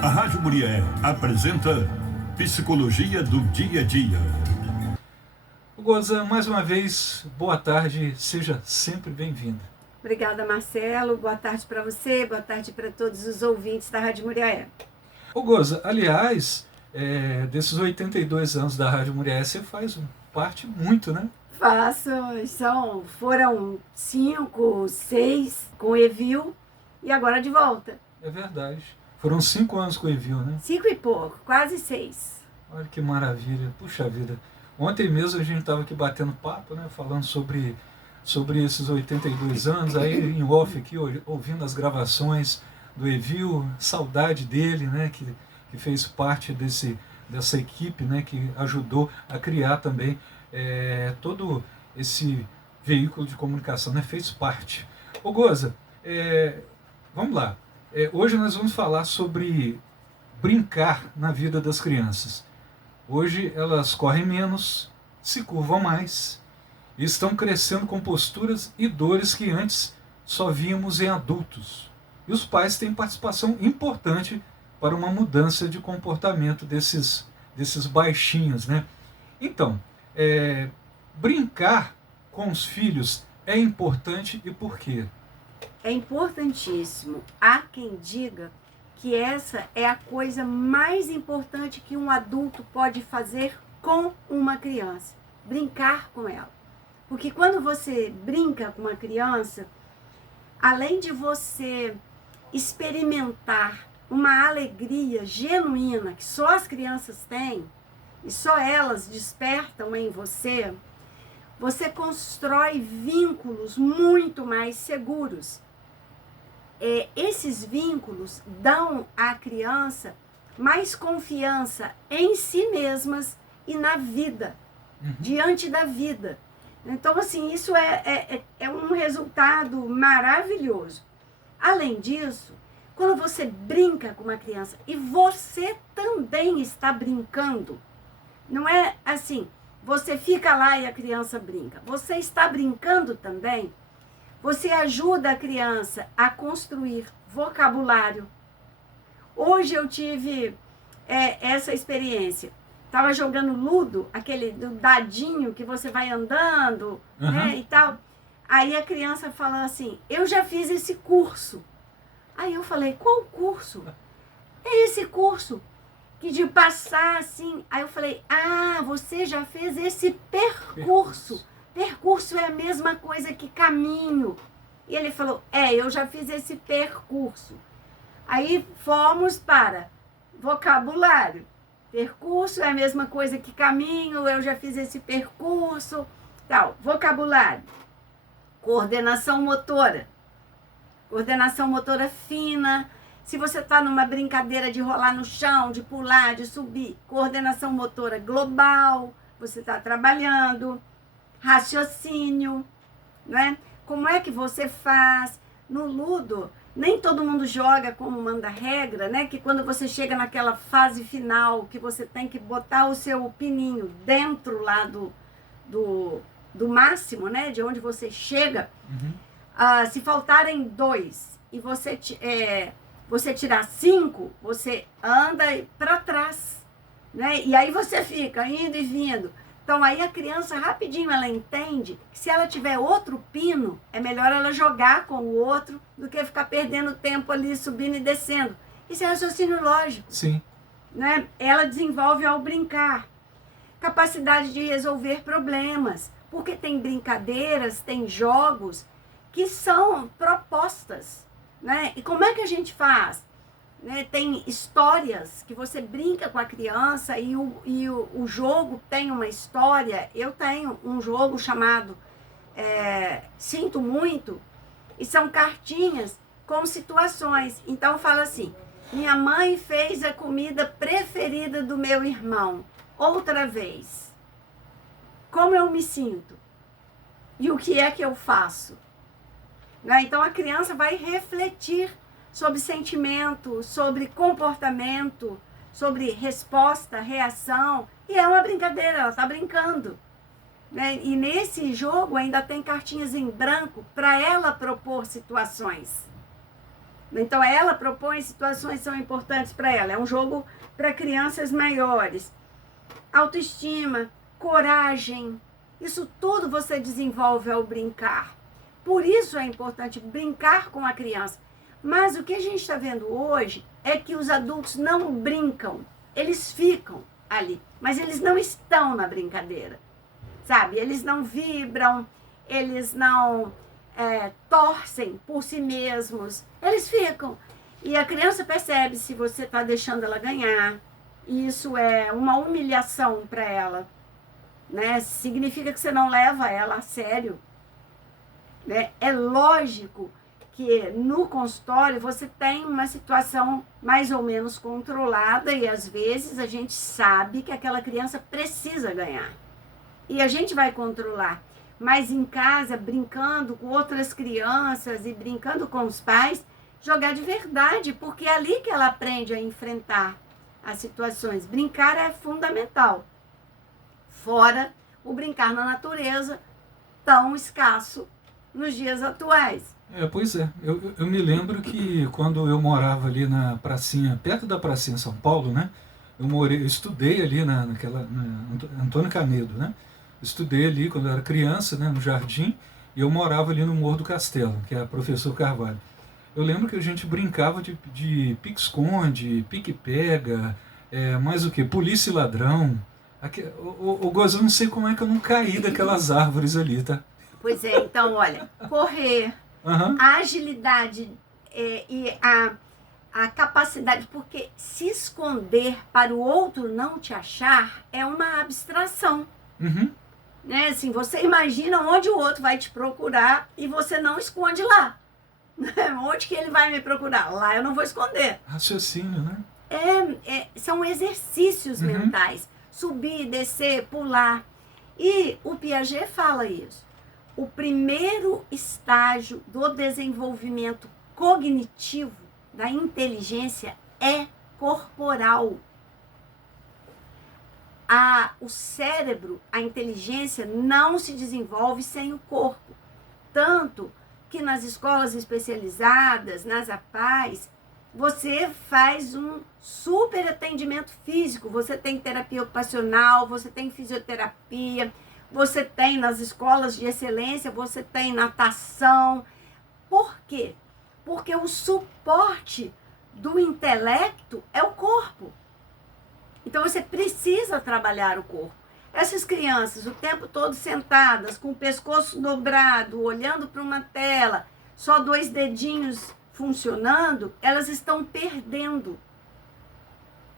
A Rádio Muriel apresenta Psicologia do Dia a Dia. Goza, mais uma vez, boa tarde, seja sempre bem-vinda. Obrigada, Marcelo. Boa tarde para você, boa tarde para todos os ouvintes da Rádio Muriel. Goza, aliás, desses 82 anos da Rádio Muriel, você faz parte muito, né? Faço, foram 5, 6 com o Evil e agora de volta. É verdade. Foram 5 anos com o Evil, né? 5 e pouco, quase 6. Olha que maravilha, puxa vida. Ontem mesmo a gente estava aqui batendo papo, né? Falando sobre esses 82 anos, aí em off aqui, ouvindo as gravações do Evil, saudade dele, né? Que fez parte dessa equipe, né? Que ajudou a criar também todo esse veículo de comunicação, né? Fez parte. Goza, vamos lá. Hoje nós vamos falar sobre brincar na vida das crianças. Hoje elas correm menos, se curvam mais e estão crescendo com posturas e dores que antes só víamos em adultos. E os pais têm participação importante para uma mudança de comportamento desses baixinhos, né? Então, brincar com os filhos é importante e por quê? É importantíssimo. Há quem diga que essa é a coisa mais importante que um adulto pode fazer com uma criança, brincar com ela. Porque quando você brinca com uma criança, além de você experimentar uma alegria genuína que só as crianças têm e só elas despertam em você, você constrói vínculos muito mais seguros. Esses vínculos dão à criança mais confiança em si mesmas e na vida, diante da vida. Então, assim, isso é um resultado maravilhoso. Além disso, quando você brinca com uma criança e você também está brincando, não é assim, você fica lá e a criança brinca. Você está brincando também. Você ajuda a criança a construir vocabulário. Hoje eu tive essa experiência. Estava jogando ludo, aquele do dadinho que você vai andando, né, e tal. Aí a criança falou assim, eu já fiz esse curso. Aí eu falei, qual curso? É esse curso que de passar assim. Aí eu falei, você já fez esse percurso. Percurso é a mesma coisa que caminho. E ele falou, eu já fiz esse percurso. Aí fomos para vocabulário. Percurso é a mesma coisa que caminho, eu já fiz esse percurso. Tal, vocabulário. Coordenação motora. Coordenação motora fina. Se você está numa brincadeira de rolar no chão, de pular, de subir. Coordenação motora global. Você está trabalhando. Raciocínio, né? Como é que você faz? No ludo, nem todo mundo joga como manda a regra, né? Que quando você chega naquela fase final, que você tem que botar o seu pininho dentro lá do máximo, né? De onde você chega. Se faltarem 2 e você tirar 5, você anda para trás, né? E aí você fica indo e vindo. Então, aí a criança, rapidinho, ela entende que se ela tiver outro pino, é melhor ela jogar com o outro do que ficar perdendo tempo ali, subindo e descendo. Isso é raciocínio lógico. Sim. Né? Ela desenvolve ao brincar. Capacidade de resolver problemas. Porque tem brincadeiras, tem jogos que são propostas. Né? E como é que a gente faz? Né, tem histórias que você brinca com a criança e o jogo tem uma história. Eu tenho um jogo chamado Sinto Muito, e são cartinhas com situações. Então fala assim, minha mãe fez a comida preferida do meu irmão, outra vez. Como eu me sinto? E o que é que eu faço? Né? Então a criança vai refletir sobre sentimento, sobre comportamento, sobre resposta, reação. E é uma brincadeira, ela está brincando. Né? E nesse jogo ainda tem cartinhas em branco para ela propor situações. Então ela propõe situações que são importantes para ela. É um jogo para crianças maiores. Autoestima, coragem, isso tudo você desenvolve ao brincar. Por isso é importante brincar com a criança. Mas o que a gente está vendo hoje é que os adultos não brincam, eles ficam ali, mas eles não estão na brincadeira, sabe? Eles não vibram, eles não torcem por si mesmos, eles ficam. E a criança percebe se você está deixando ela ganhar, e isso é uma humilhação para ela, né? Significa que você não leva ela a sério, né? É lógico que no consultório você tem uma situação mais ou menos controlada e às vezes a gente sabe que aquela criança precisa ganhar. E a gente vai controlar. Mas em casa, brincando com outras crianças e brincando com os pais, jogar de verdade, porque é ali que ela aprende a enfrentar as situações. Brincar é fundamental. Fora o brincar na natureza, tão escasso nos dias atuais. Pois é, eu me lembro que quando eu morava ali na pracinha, perto da pracinha São Paulo, né? Eu estudei ali na Antônio Canedo, né? Estudei ali quando eu era criança, né, no jardim, e eu morava ali no Morro do Castelo, que é a Professor Carvalho. Eu lembro que a gente brincava de pique-esconde, pique-pega, mais o que? Polícia e ladrão. O Gozo, eu não sei como é que eu não caí daquelas árvores ali, tá? Pois é, então, olha, correr, a agilidade e a capacidade, porque se esconder para o outro não te achar é uma abstração. Né? Assim, você imagina onde o outro vai te procurar e você não esconde lá. Onde que ele vai me procurar? Lá eu não vou esconder. Raciocínio, né? São exercícios mentais. Subir, descer, pular. E o Piaget fala isso. O primeiro estágio do desenvolvimento cognitivo da inteligência é corporal. O cérebro, a inteligência não se desenvolve sem o corpo. Tanto que nas escolas especializadas, nas APAES, você faz um super atendimento físico. Você tem terapia ocupacional, você tem fisioterapia, você tem nas escolas de excelência, você tem natação. Por quê? Porque o suporte do intelecto é o corpo. Então você precisa trabalhar o corpo. Essas crianças o tempo todo sentadas, com o pescoço dobrado, olhando para uma tela, só 2 dedinhos funcionando, elas estão perdendo.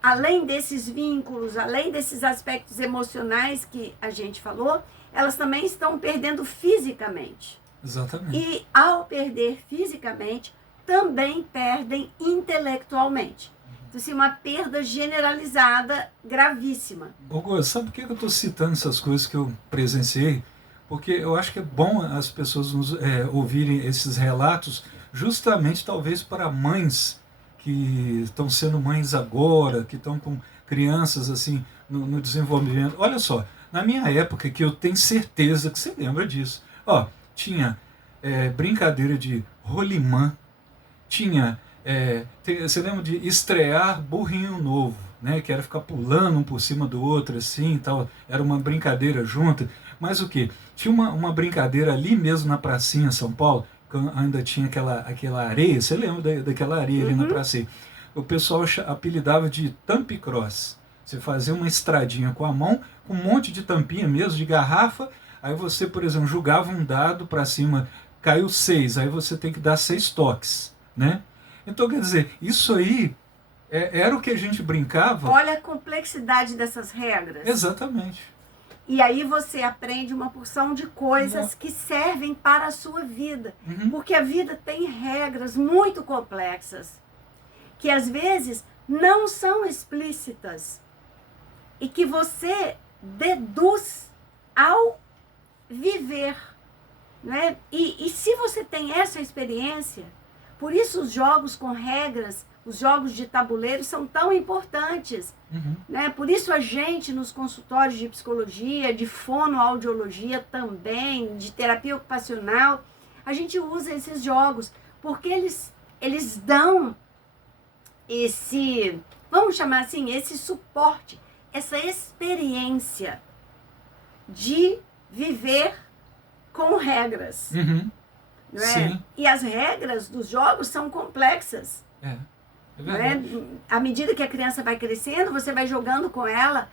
Além desses vínculos, além desses aspectos emocionais que a gente falou, elas também estão perdendo fisicamente. Exatamente. E ao perder fisicamente, também perdem intelectualmente. Então, assim, uma perda generalizada, gravíssima. Gogo, sabe por que eu estou citando essas coisas que eu presenciei? Porque eu acho que é bom as pessoas ouvirem esses relatos, justamente talvez para mães que estão sendo mães agora, que estão com crianças assim no desenvolvimento. Olha só, na minha época, que eu tenho certeza que você lembra disso, tinha brincadeira de rolimã, tinha, você lembra de estrear burrinho novo, né, que era ficar pulando um por cima do outro assim, tal, era uma brincadeira junta, mas o que? Tinha uma brincadeira ali mesmo na pracinha São Paulo, ainda tinha aquela areia, você lembra daquela areia ali na praça? O pessoal apelidava de tampicross. Você fazia uma estradinha com a mão, com um monte de tampinha mesmo, de garrafa, aí você, por exemplo, jogava um dado para cima, caiu 6, aí você tem que dar 6 toques, né? Então, quer dizer, isso aí era o que a gente brincava. Olha a complexidade dessas regras. Exatamente. E aí você aprende uma porção de coisas que servem para a sua vida. Porque a vida tem regras muito complexas, que às vezes não são explícitas, e que você deduz ao viver, né? E se você tem essa experiência, por isso os jogos com regras, os jogos de tabuleiro são tão importantes, né? Por isso a gente nos consultórios de psicologia, de fonoaudiologia também, de terapia ocupacional, a gente usa esses jogos, porque eles eles dão esse, vamos chamar assim, esse suporte, essa experiência de viver com regras. Não é? Sim. E as regras dos jogos são complexas. É Não verdade. é? À medida que a criança vai crescendo, você vai jogando com ela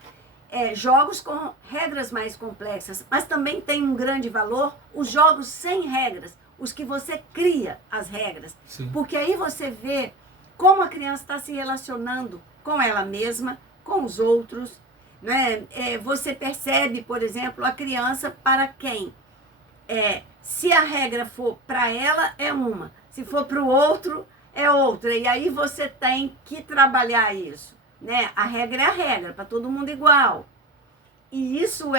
jogos com regras mais complexas. Mas também tem um grande valor os jogos sem regras, os que você cria as regras. Sim. Porque aí você vê como a criança está se relacionando com ela mesma, com os outros. Né? Você percebe, por exemplo, a criança para quem? Se a regra for para ela, é uma. Se for para o outro, é outra. E aí você tem que trabalhar isso. Né? A regra é a regra, para todo mundo igual. E isso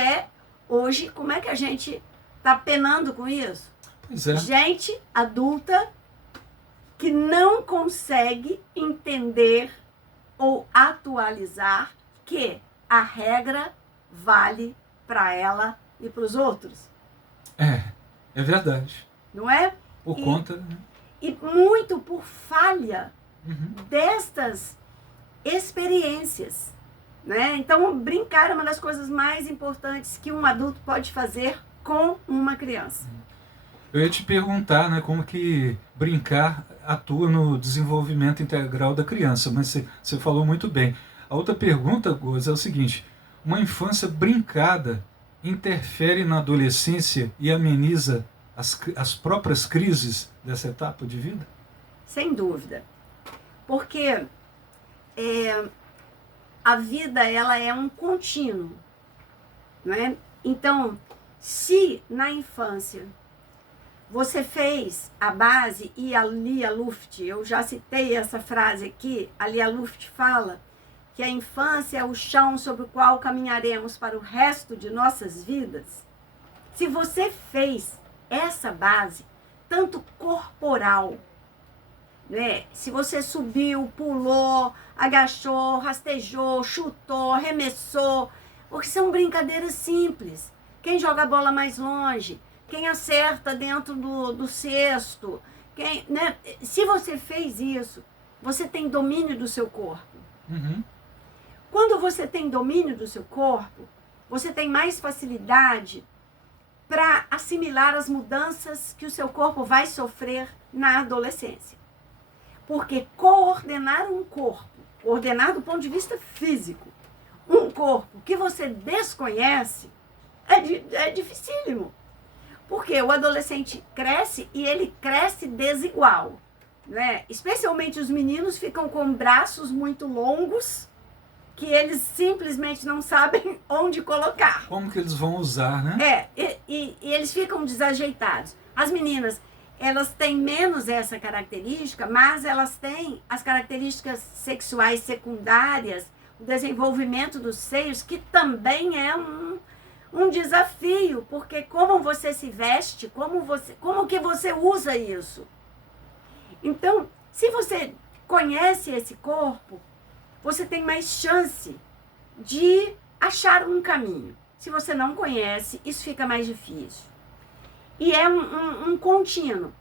hoje, como é que a gente está penando com isso? Pois é. Gente adulta que não consegue entender ou atualizar que a regra vale para ela e para os outros. É verdade. Não é? Por conta... Né? E muito por falha Uhum. destas experiências. Né? Então, brincar é uma das coisas mais importantes que um adulto pode fazer com uma criança. Eu ia te perguntar, né, como que brincar atua no desenvolvimento integral da criança, mas você falou muito bem. A outra pergunta, Goz, é o seguinte: uma infância brincada interfere na adolescência e ameniza as próprias crises dessa etapa de vida? Sem dúvida. Porque a vida ela é um contínuo. Não é? Então, se na infância você fez a base, e a Lia Luft, eu já citei essa frase aqui, a Lia Luft fala que a infância é o chão sobre o qual caminharemos para o resto de nossas vidas. Se você fez essa base, tanto corporal, né? Se você subiu, pulou, agachou, rastejou, chutou, arremessou, porque são brincadeiras simples. Quem joga a bola mais longe, quem acerta dentro do cesto, né? Se você fez isso, você tem domínio do seu corpo. Uhum. Quando você tem domínio do seu corpo, você tem mais facilidade para assimilar as mudanças que o seu corpo vai sofrer na adolescência. Porque coordenar um corpo, coordenar do ponto de vista físico, um corpo que você desconhece, é dificílimo. Porque o adolescente cresce e ele cresce desigual. Né? Especialmente os meninos ficam com braços muito longos que eles simplesmente não sabem onde colocar. Como que eles vão usar, né? E eles ficam desajeitados. As meninas, elas têm menos essa característica, mas elas têm as características sexuais secundárias, o desenvolvimento dos seios, que também é um desafio, porque como você se veste, como que você usa isso? Então, se você conhece esse corpo, você tem mais chance de achar um caminho. Se você não conhece, isso fica mais difícil. E é um contínuo.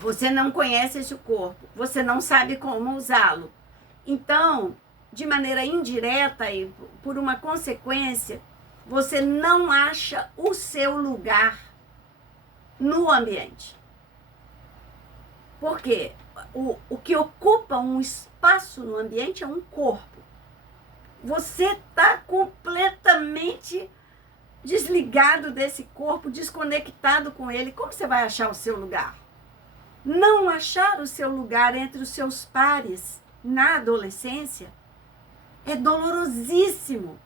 Você não conhece esse corpo, você não sabe como usá-lo. Então, de maneira indireta e por uma consequência, você não acha o seu lugar no ambiente. Por quê? O que ocupa um espaço no ambiente é um corpo. Você está completamente desligado desse corpo, desconectado com ele. Como você vai achar o seu lugar? Não achar o seu lugar entre os seus pares na adolescência é dolorosíssimo.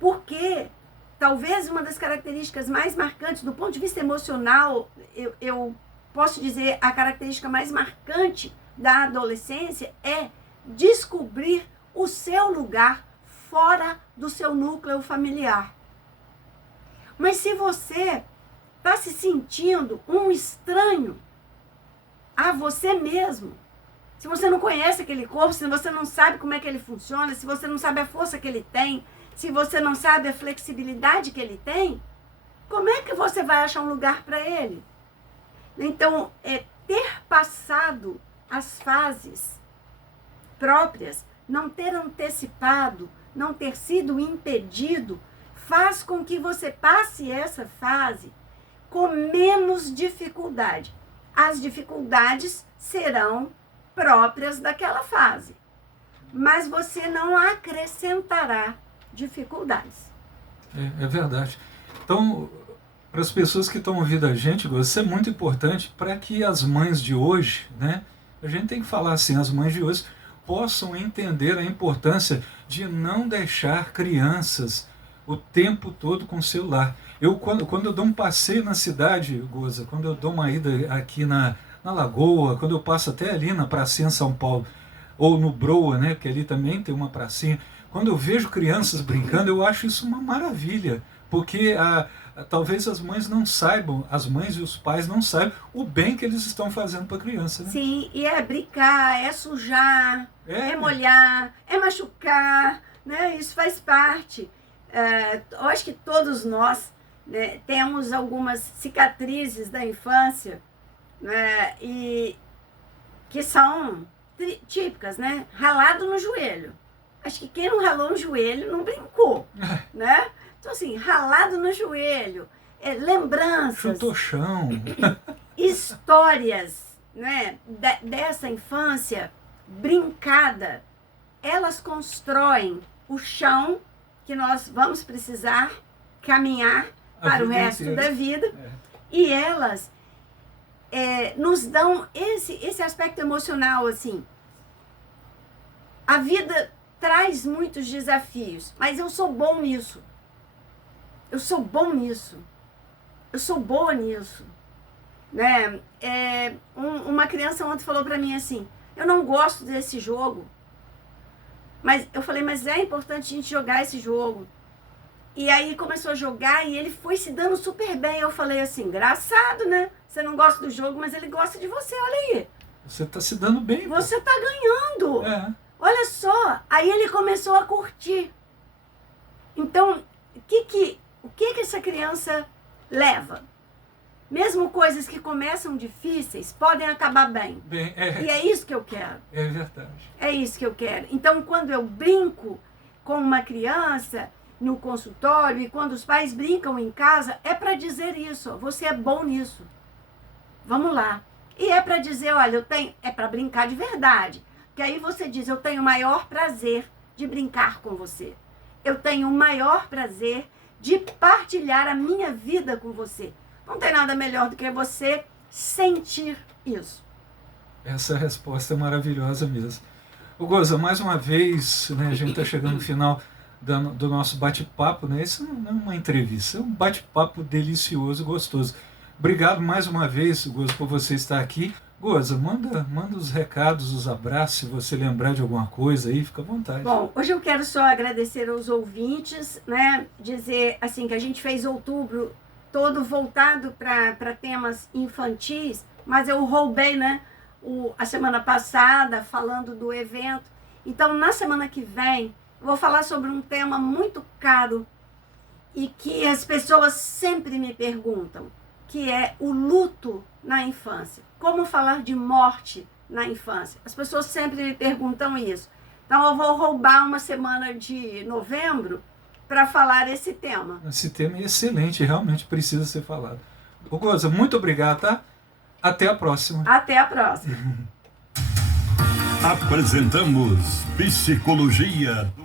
Porque talvez uma das características mais marcantes do ponto de vista emocional, eu posso dizer, a característica mais marcante da adolescência é descobrir o seu lugar fora do seu núcleo familiar. Mas se você está se sentindo um estranho a você mesmo, se você não conhece aquele corpo, se você não sabe como é que ele funciona, se você não sabe a força que ele tem, se você não sabe a flexibilidade que ele tem, como é que você vai achar um lugar para ele? Então, ter passado as fases próprias, não ter antecipado, não ter sido impedido, faz com que você passe essa fase com menos dificuldade. As dificuldades serão próprias daquela fase, mas você não acrescentará dificuldades. É verdade. Então, para as pessoas que estão ouvindo a gente, isso é muito importante para que as mães de hoje, né? A gente tem que falar assim, as mães de hoje possam entender a importância de não deixar crianças o tempo todo com o celular. Quando eu dou um passeio na cidade, Goza, quando eu dou uma ida aqui na Lagoa, quando eu passo até ali na pracinha São Paulo, ou no Broa, né, que ali também tem uma pracinha, quando eu vejo crianças brincando, eu acho isso uma maravilha, porque talvez as mães não saibam, as mães e os pais não saibam o bem que eles estão fazendo para a criança. Né? Sim, e é brincar, é sujar, é molhar, é machucar, né? Isso faz parte. Eu acho que todos nós, né, temos algumas cicatrizes da infância, né, e que são típicas, né? Ralado no joelho. Acho que quem não ralou no joelho não brincou, né? Então, assim, ralado no joelho, lembranças. Chutou chão. Histórias, né, dessa infância brincada, elas constroem o chão que nós vamos precisar caminhar para o resto da vida. E elas nos dão esse aspecto emocional, assim. A vida traz muitos desafios, mas eu sou bom nisso. Eu sou bom nisso. Eu sou boa nisso. Né? Uma criança ontem falou para mim assim, eu não gosto desse jogo. Mas eu falei, mas é importante a gente jogar esse jogo. E aí começou a jogar e ele foi se dando super bem. Eu falei assim, engraçado, né? Você não gosta do jogo, mas ele gosta de você, olha aí. Você está se dando bem. Você está ganhando. Olha só. Aí ele começou a curtir. Então, o que essa criança leva? Mesmo coisas que começam difíceis podem acabar bem. E é isso que eu quero. É verdade. É isso que eu quero. Então, quando eu brinco com uma criança no consultório e quando os pais brincam em casa, é para dizer isso. Você é bom nisso. Vamos lá. E é para dizer, olha, é para brincar de verdade. Porque aí você diz, eu tenho o maior prazer de brincar com você. Eu tenho o maior prazer de partilhar a minha vida com você. Não tem nada melhor do que você sentir isso. Essa resposta é maravilhosa mesmo. Goza, mais uma vez, né, a gente está chegando no final do nosso bate-papo, né? Isso não é uma entrevista, é um bate-papo delicioso e gostoso. Obrigado mais uma vez, Goza, por você estar aqui. Goza, manda os recados, os abraços, se você lembrar de alguma coisa aí, fica à vontade. Bom, hoje eu quero só agradecer aos ouvintes, né? Dizer assim que a gente fez outubro todo voltado para temas infantis, mas eu roubei, né, a semana passada falando do evento. Então, na semana que vem, eu vou falar sobre um tema muito caro e que as pessoas sempre me perguntam, que é o luto na infância. Como falar de morte na infância? As pessoas sempre me perguntam isso. Então, eu vou roubar uma semana de novembro para falar esse tema. Esse tema é excelente, realmente precisa ser falado. Goza, muito obrigado, tá? Até a próxima. Até a próxima. Apresentamos Psicologia do